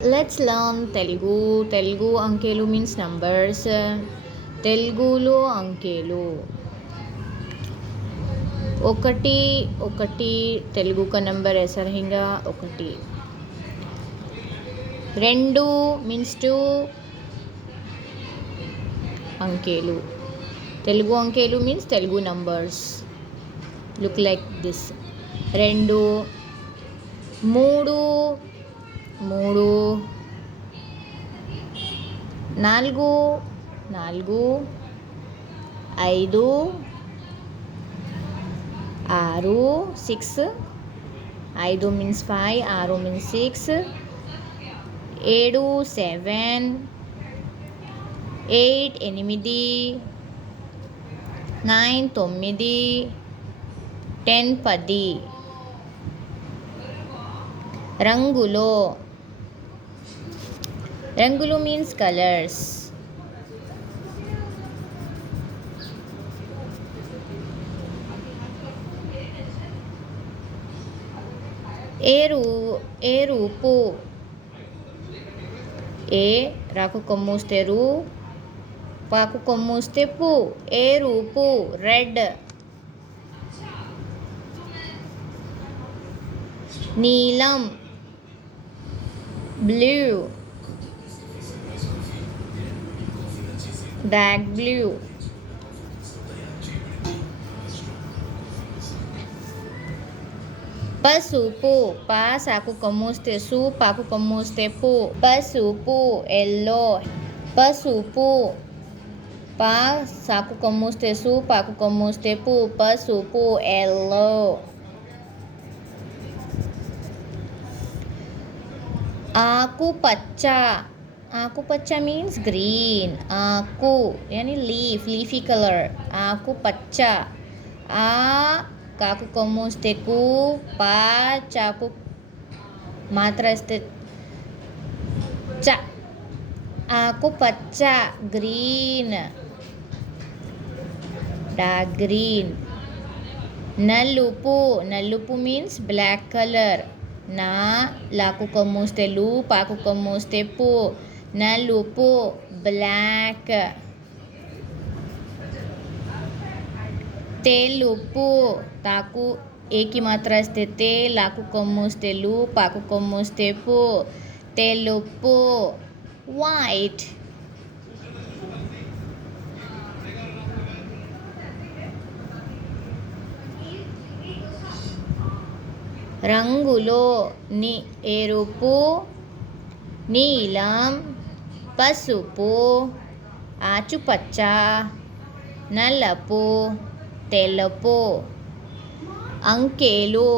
Let's learn Telugu. Telugu అంకెలు means numbers. తెలుగులో అంకెలు ఒకటి ఒకటి తెలుగు का नंबर ऐसा रहेगा ఒకటి. రెండు means two అంకెలు. తెలుగు అంకెలు means Telugu numbers. Look like this. రెండు. మూడు మూడు. నాలుగు నాలుగు. ఐదు ఆరు సిక్స్. ఐదు మీన్స్ ఫైవ్, ఆరు మీన్స్ సిక్స్. ఏడు సెవెన్. ఎయిట్ ఎనిమిది. నైన్ తొమ్మిది. 10 పది. రంగులో రంగులు మీన్స్ కలర్స్. ఎరుపు. ఏ రాకు కొమ్మూస్తే రు, పాకు కొమ్మూస్తే పు. ఎరుపు రెడ్. నీలం బ్లూ. Dark blue. పసుపు. పా సాకు కొమ్మూస్తే సు, పాకు కొమ్మూస్తే పు. పసుపు ఎల్లో. పసుపు. పా సాకు కొమ్మూస్తే సు, పాకు కొమ్మూస్తే పు. పసుపు ఎల్లో. ఆకుపచ్చ. ఆకుపచ్చ మీన్స్ గ్రీన్. ఆకు యాని లీఫ్, లీఫీ కలర్. ఆకుపచ్చ. ఆ కాకు కొమ్మూస్తే కు, పా చాకు మాత్ర వస్తే చ. ఆకుపచ్చ గ్రీన్. Dark green. నలుపు. నలుపు మీన్స్ బ్లాక్ కలర్. నా లాకు కొమ్మూస్తే లు, పాకు కొమ్మూస్తే పు. నలుపు బ్లాక్. తెలుపు. తాకు ఏకి మాత్ర వస్తే తే, లాకు కొమ్మూస్తే లు, పాకు కొమ్మూస్తే పు. తెలుపు వైట్. రంగులో ఎరుపు, నీలం, పసుపు, ఆకుపచ్చ, నలుపు, తెలుపు. అంకెలు